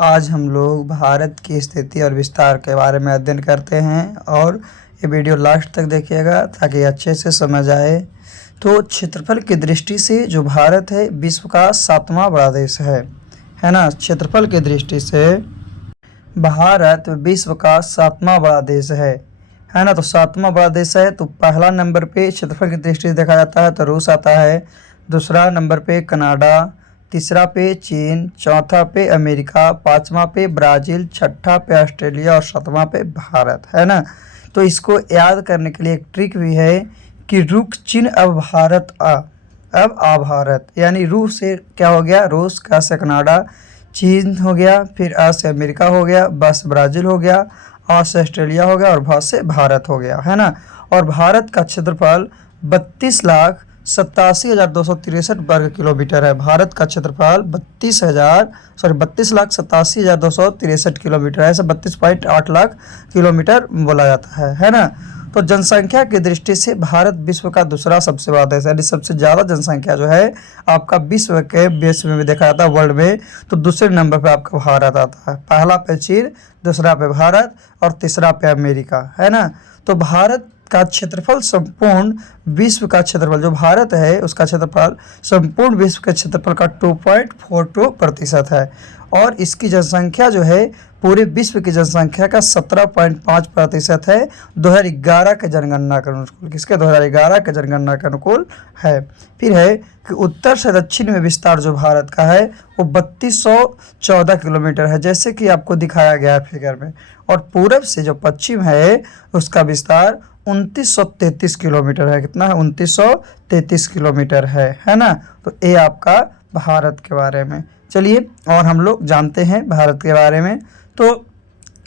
आज हम लोग भारत की स्थिति और विस्तार के बारे में अध्ययन करते हैं और ये वीडियो लास्ट तक देखिएगा ताकि अच्छे से समझ आए। तो क्षेत्रफल की दृष्टि से जो भारत है विश्व का 7वां बड़ा देश है ना। क्षेत्रफल की दृष्टि से भारत विश्व का 7वां बड़ा देश है ना। तो 7वां बड़ा देश है तो पहला नंबर पे क्षेत्रफल की दृष्टि से देखा जाता है तो रूस आता है, दूसरा नंबर पे कनाडा, तीसरा पे चीन, चौथा पे अमेरिका, पांचवा पे ब्राज़ील, छठा पे ऑस्ट्रेलिया और सातवां पे भारत, है ना। तो इसको याद करने के लिए एक ट्रिक भी है कि रुक चिन्ह अब भारत अब आ भारत, यानी रू से क्या हो गया, रूस, का से कनाडा, चीन हो गया, फिर आ से अमेरिका हो गया, ब से ब्राज़ील हो गया, आ से ऑस्ट्रेलिया हो गया और भ से भारत हो गया, है ना। और भारत का क्षेत्रफल 32,87,263 वर्ग किलोमीटर है। भारत का क्षेत्रफल 32,87,263 किलोमीटर है। ऐसे 32.8 लाख किलोमीटर बोला जाता है ना। तो जनसंख्या की दृष्टि से भारत विश्व का दूसरा सबसे बड़ा देश है, यानी सबसे ज़्यादा जनसंख्या जो है आपका विश्व में देखा जाता है, वर्ल्ड में। तो दूसरे नंबर पर आपका भारत आता है, पहला पे चीन, दूसरा पे भारत और तीसरा पे अमेरिका, है ना। तो भारत का क्षेत्रफल संपूर्ण विश्व का क्षेत्रफल जो भारत है उसका क्षेत्रफल संपूर्ण विश्व के क्षेत्रफल का 2.42% है और इसकी जनसंख्या जो है पूरे विश्व की जनसंख्या का 17.5% है 2011 के जनगणना के अनुकूल। किसके 2011 के जनगणना के अनुकूल है। फिर है कि उत्तर से दक्षिण में विस्तार जो भारत का है वो 3214 किलोमीटर है, जैसे कि आपको दिखाया गया है फिगर में। और पूरब से जो पश्चिम है उसका विस्तार 2933 किलोमीटर है। कितना है, 2933 किलोमीटर है ना। तो ये आपका भारत के बारे में। चलिए और हम लोग जानते हैं भारत के बारे में। तो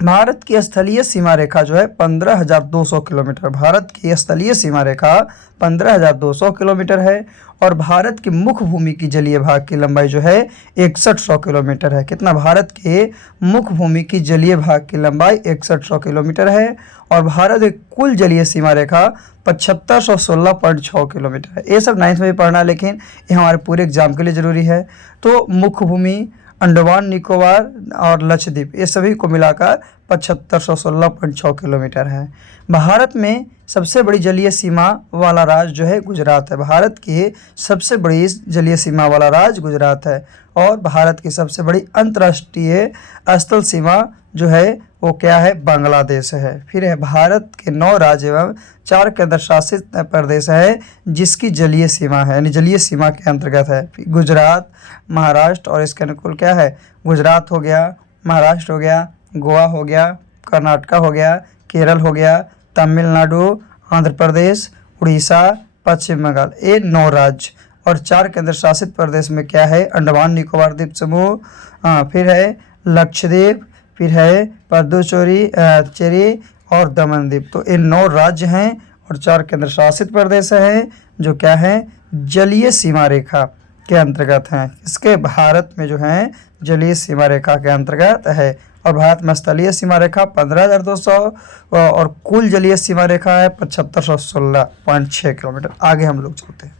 भारत की स्थलीय सीमा रेखा जो है 15,200 किलोमीटर, भारत की स्थलीय सीमा रेखा 15,200 किलोमीटर है। और भारत की मुख्य भूमि की जलीय भाग की लंबाई जो है 6100 किलोमीटर है। कितना, भारत के मुख्य भूमि की जलीय भाग की लंबाई 6100 किलोमीटर है। और भारत की कुल जलीय सीमा रेखा 7516.6 किलोमीटर है। ये सब 9th में भी पढ़ना, लेकिन ये हमारे पूरे एग्जाम के लिए ज़रूरी है। तो मुख्य भूमि अंडमान निकोबार और लक्षद्वीप ये सभी को मिलाकर 7516.6 किलोमीटर है। भारत में सबसे बड़ी जलीय सीमा वाला राज्य जो है गुजरात है। भारत की सबसे बड़ी जलीय सीमा वाला राज्य गुजरात है। और भारत की सबसे बड़ी अंतर्राष्ट्रीय स्थल सीमा जो है वो क्या है, बांग्लादेश है। फिर है भारत के 9 राज्य एवं 4 केंद्र शासित प्रदेश है जिसकी जलीय सीमा है, यानी जलीय सीमा के अंतर्गत है गुजरात, महाराष्ट्र। और इसके अनुकूल क्या है, गुजरात हो गया, महाराष्ट्र हो गया, गोवा हो गया, कर्नाटका हो गया, केरल हो गया, तमिलनाडु, आंध्र प्रदेश, उड़ीसा, पश्चिम बंगाल, ये 9 राज्य। और 4 केंद्र शासित प्रदेश में क्या है, अंडमान निकोबार द्वीप समूह, फिर है लक्षद्वीप, फिर है पुडुचेरी और दमन द्वीप। तो ये 9 राज्य हैं और 4 केंद्र शासित प्रदेश हैं जो क्या है, जलीय सीमा रेखा के अंतर्गत हैं। इसके भारत में जो है जलीय सीमा रेखा के अंतर्गत है। और भारत में स्थलीय सीमा रेखा 15,200 और कुल जलीय सीमा रेखा है 7516.6 किलोमीटर। आगे हम लोग चलते हैं।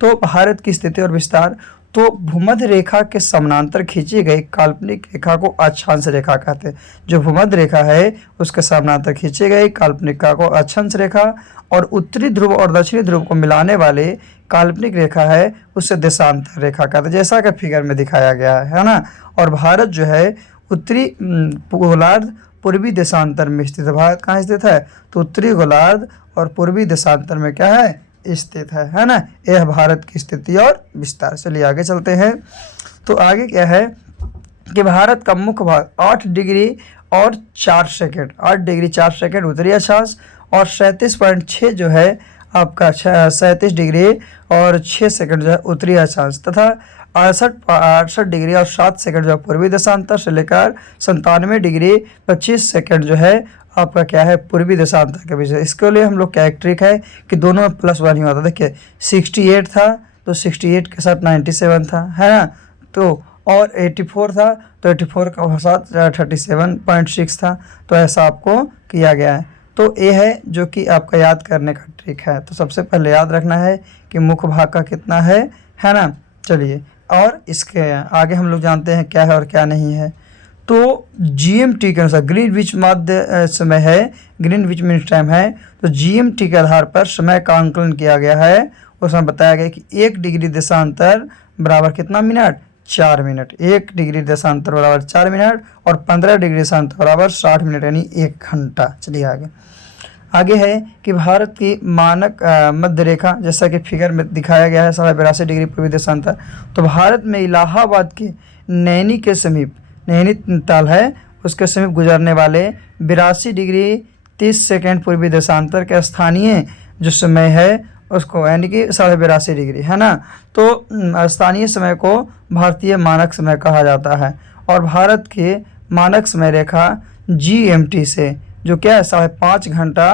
तो भारत की स्थिति और विस्तार। तो भूमध्य रेखा के समानांतर खींची गई काल्पनिक रेखा को अक्षांश रेखा कहते हैं। जो भूमध्य रेखा है उसके समानांतर खींची गई काल्पनिक रेखा को अक्षांश रेखा, और उत्तरी ध्रुव और दक्षिणी ध्रुव को मिलाने वाले काल्पनिक रेखा है उससे देशांतर रेखा कहते हैं, जैसा कि फिगर में दिखाया गया है ना। और भारत जो है उत्तरी गोलार्ध पूर्वी देशांतर में स्थित है। भारत कहाँ स्थित है, तो उत्तरी गोलार्ध और पूर्वी देशांतर में क्या है, स्थित है ना। यह भारत की स्थिति और विस्तार। चलिए आगे चलते हैं। तो आगे क्या है कि भारत का मुख्य भाग 8 डिग्री और 4 सेकंड 8 डिग्री 4 सेकंड उत्तरी अक्षांश और 37.6 जो है आपका 37 डिग्री और 6 सेकंड जो है उत्तरी अक्षांश तथा 68 डिग्री और 7 सेकंड जो है पूर्वी देशांतर से लेकर 97 डिग्री 25 सेकंड जो है आपका क्या है, पूर्वी देशांतर के बीच। इसके लिए हम लोग क्या एक ट्रिक है कि दोनों में +1 ही होता है। देखिए 68 था तो 68 के साथ 97 था, है ना। तो और 84 था तो 84 का साथ 37.6 था। तो ऐसा आपको किया गया है। तो ये है जो कि आपका याद करने का ट्रिक है। तो सबसे पहले याद रखना है कि मुख्य भाग का कितना है ना। चलिए और इसके आगे हम लोग जानते हैं क्या है और क्या नहीं है। तो जीएमटी के अनुसार ग्रीनविच मध्य समय है, ग्रीनविच मीन टाइम है, तो जीएमटी के आधार पर समय का आंकलन किया गया है। उसमें बताया गया कि 1 डिग्री देशांतर बराबर कितना मिनट, 4 मिनट। 1 डिग्री देशांतर बराबर 4 मिनट और 15 डिग्री देशांतर बराबर 60 मिनट यानी 1 घंटा। चलिए आगे है कि भारत की मानक मध्य रेखा, जैसा कि फिगर में दिखाया गया है 82.5 डिग्री पूर्वी देशांतर। तो भारत में इलाहाबाद के नैनी के समीप, नैनीताल है उसके समीप गुजरने वाले 82 डिग्री 30 सेकेंड पूर्वी देशांतर के स्थानीय जो समय है उसको यानी कि 82.5 डिग्री है ना, तो स्थानीय समय को भारतीय मानक समय कहा जाता है। और भारत के मानक समय रेखा जीएमटी से जो क्या है 5.5 घंटा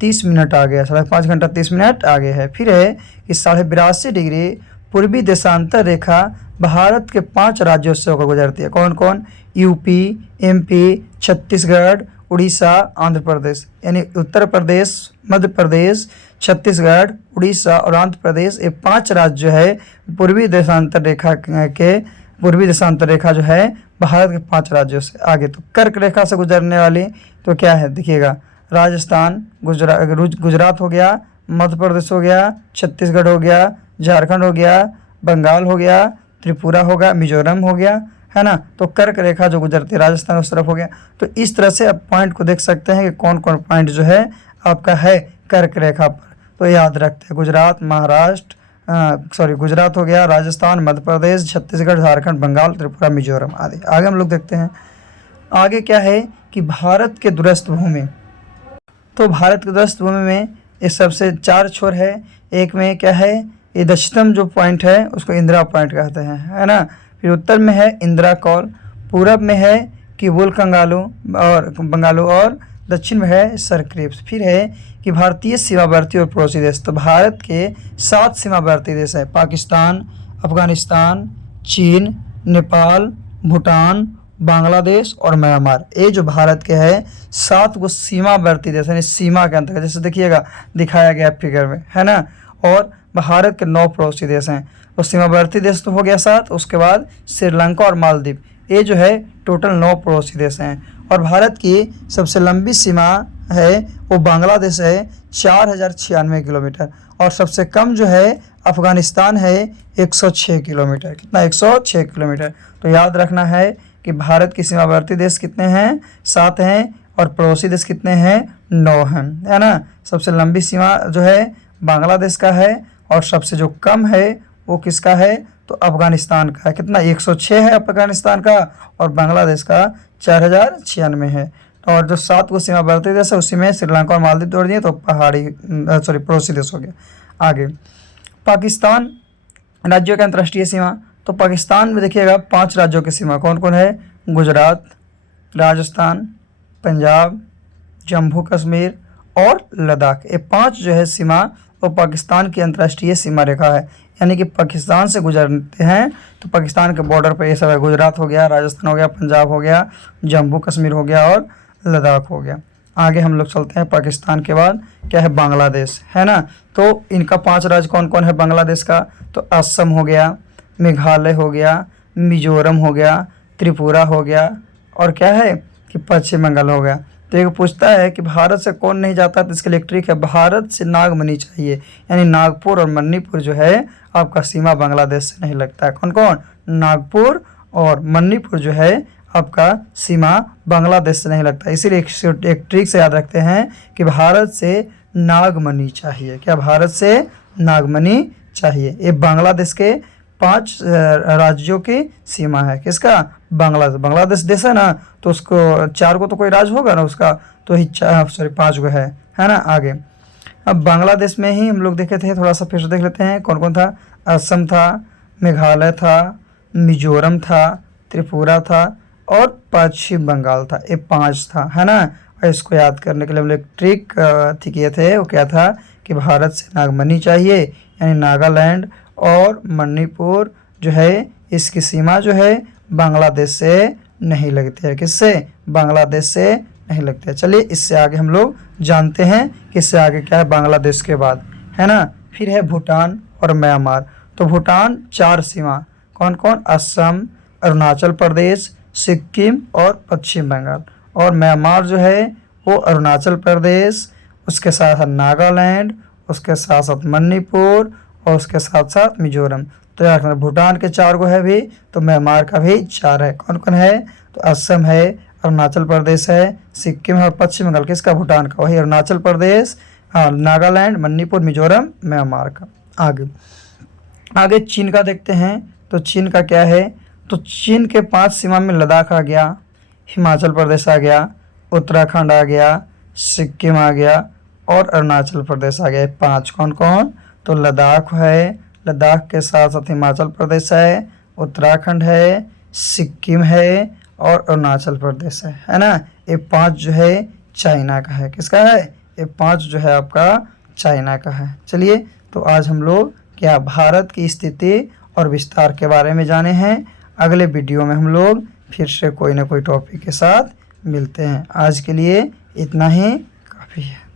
30 मिनट आगे है, 5.5 घंटा 30 मिनट आगे है। फिर है कि 82.5 डिग्री पूर्वी देशांतर रेखा भारत के 5 राज्यों से होकर गुजरती है। कौन कौन, यूपी, एमपी, छत्तीसगढ़, उड़ीसा, आंध्र प्रदेश, यानी उत्तर प्रदेश, मध्य प्रदेश, छत्तीसगढ़, उड़ीसा और आंध्र प्रदेश, ये 5 राज्य जो है पूर्वी देशांतर रेखा के, पूर्वी देशांतर रेखा जो है भारत के 5 राज्यों से आगे। तो कर्क रेखा से गुजरने वाली तो क्या है देखिएगा, राजस्थान, गुजरात हो गया, मध्य प्रदेश हो गया, छत्तीसगढ़ हो गया, झारखंड हो गया, बंगाल हो गया, त्रिपुरा हो गया, मिजोरम हो गया, है ना। तो कर्क रेखा जो गुजरती है राजस्थान उस तरफ हो गया। तो इस तरह से आप पॉइंट को देख सकते हैं कि कौन कौन पॉइंट जो है आपका है कर्क रेखा पर। तो याद रखते हैं गुजरात, महाराष्ट्र, गुजरात हो गया, राजस्थान, मध्य प्रदेश, छत्तीसगढ़, झारखंड, बंगाल, त्रिपुरा, मिजोरम आदि। आगे हम लोग देखते हैं आगे क्या है कि भारत के दूरस्थ भूमि। तो भारत के दूरस्थ भूमि में इस सबसे 4 छोर है। एक में क्या है, ये दक्षिणतम जो पॉइंट है उसको इंदिरा पॉइंट कहते हैं, है ना। फिर उत्तर में है इंदिरा कौल, पूरब में है कि बंगालू और दक्षिण में है सरक्रिप्स। फिर है कि भारतीय सीमावर्ती और पड़ोसी देश। तो भारत के 7 सीमावर्ती देश हैं, पाकिस्तान, अफगानिस्तान, चीन, नेपाल, भूटान, बांग्लादेश और म्यांमार। ये जो भारत के है 7 गो सीमावर्ती देश यानी सीमा के अंतर्गत, जैसे देखिएगा दिखाया गया फिगर में, है ना। और भारत के 9 पड़ोसी देश हैं। तो सीमावर्ती देश तो हो गया 7, उसके बाद श्रीलंका और मालदीव, ये जो है टोटल 9 पड़ोसी देश हैं। और भारत की सबसे लंबी सीमा है वो बांग्लादेश है 4096 किलोमीटर। और सबसे कम जो है अफगानिस्तान है 106 किलोमीटर। कितना, 106 किलोमीटर। तो याद रखना है कि भारत की सीमावर्ती देश कितने हैं, 7 हैं, और पड़ोसी देश कितने हैं, 9 हैं, है ना। सबसे लंबी सीमा जो है बांग्लादेश का है और सबसे जो कम है वो किसका है, तो अफगानिस्तान का है। कितना, 106 है अफगानिस्तान का और बांग्लादेश का 4096 है। और जो 7 को सीमावर्ती देश है उसी में श्रीलंका और मालदीव जोड़ दिए तो पड़ोसी देश हो गया। आगे पाकिस्तान राज्यों के अंतर्राष्ट्रीय सीमा। तो पाकिस्तान में देखिएगा 5 राज्यों की सीमा कौन कौन है, गुजरात, राजस्थान, पंजाब, जम्मू कश्मीर और लद्दाख। ये 5 जो है सीमा वो पाकिस्तान की अंतर्राष्ट्रीय सीमा रेखा है। यानी कि पाकिस्तान से गुजरते हैं तो पाकिस्तान के बॉर्डर पर ये सब है, गुजरात हो गया, राजस्थान हो गया, पंजाब हो गया, जम्मू कश्मीर हो गया और लद्दाख हो गया। आगे हम लोग चलते हैं, पाकिस्तान के बाद क्या है, बांग्लादेश, है ना। तो इनका 5 राज्य कौन कौन है बांग्लादेश का, तो असम हो गया, मेघालय हो गया, मिजोरम हो गया, त्रिपुरा हो गया और क्या है कि पश्चिम बंगाल हो गया। तो एक पूछता है कि भारत से कौन नहीं जाता, तो इसके लिए ट्रिक है, भारत से नागमणि चाहिए, यानी नागपुर और मणिपुर जो है आपका सीमा बांग्लादेश से नहीं लगता है। कौन कौन, नागपुर और मणिपुर जो है आपका सीमा बांग्लादेश से नहीं लगता। इसीलिए एक ट्रिक से याद रखते हैं कि भारत से नागमणि चाहिए। क्या, भारत से नागमणि चाहिए। ये बांग्लादेश के 5 राज्यों की सीमा है। किसका, बांग्लादेश देश है ना, तो उसको 4 को तो कोई राज्य होगा ना उसका, तो ही 5 को है ना। आगे अब बांग्लादेश में ही हम लोग देखे थे, थोड़ा सा फिर से देख लेते हैं कौन कौन था। असम था, मेघालय था, मिजोरम था, त्रिपुरा था और पश्चिम बंगाल था। ये 5 था, है ना। और इसको याद करने के लिए हम लोग ट्रिक किए थे, वो क्या था कि भारत से नागमणि चाहिए, यानी नागालैंड और मणिपुर जो है इसकी सीमा जो है बांग्लादेश से नहीं लगती है। किससे, बांग्लादेश से नहीं लगती है। चलिए इससे आगे हम लोग जानते हैं कि इससे आगे क्या है बांग्लादेश के बाद, है ना। फिर है भूटान और म्यांमार। तो भूटान 4 सीमा कौन कौन, असम, अरुणाचल प्रदेश, सिक्किम और पश्चिम बंगाल। और म्यांमार जो है वो अरुणाचल प्रदेश, उसके साथ साथ नागालैंड, उसके साथ साथ मणिपुर और उसके साथ साथ मिजोरम। तो याद रखना भूटान के 4 गो है भी, तो म्यांमार का भी 4 है। कौन कौन है? तो असम है, अरुणाचल प्रदेश है, सिक्किम है और पश्चिम बंगाल। किसका? भूटान का। वही अरुणाचल प्रदेश, हाँ, नागालैंड, मणिपुर, मिजोरम, म्यांमार का। आगे आगे चीन का देखते हैं। तो चीन का क्या है? तो चीन के 5 सीमा में लद्दाख आ गया, हिमाचल प्रदेश आ गया, उत्तराखंड आ गया, सिक्किम आ गया और अरुणाचल प्रदेश आ गया। 5 कौन कौन? तो लद्दाख है, लद्दाख के साथ साथ हिमाचल प्रदेश है, उत्तराखंड है, सिक्किम है और अरुणाचल प्रदेश है ना। ये 5 जो है चाइना का है। किसका है? ये 5 जो है आपका चाइना का है। चलिए, तो आज हम लोग क्या भारत की स्थिति और विस्तार के बारे में जाने हैं। अगले वीडियो में हम लोग फिर से कोई ना कोई टॉपिक के साथ मिलते हैं। आज के लिए इतना ही काफ़ी है।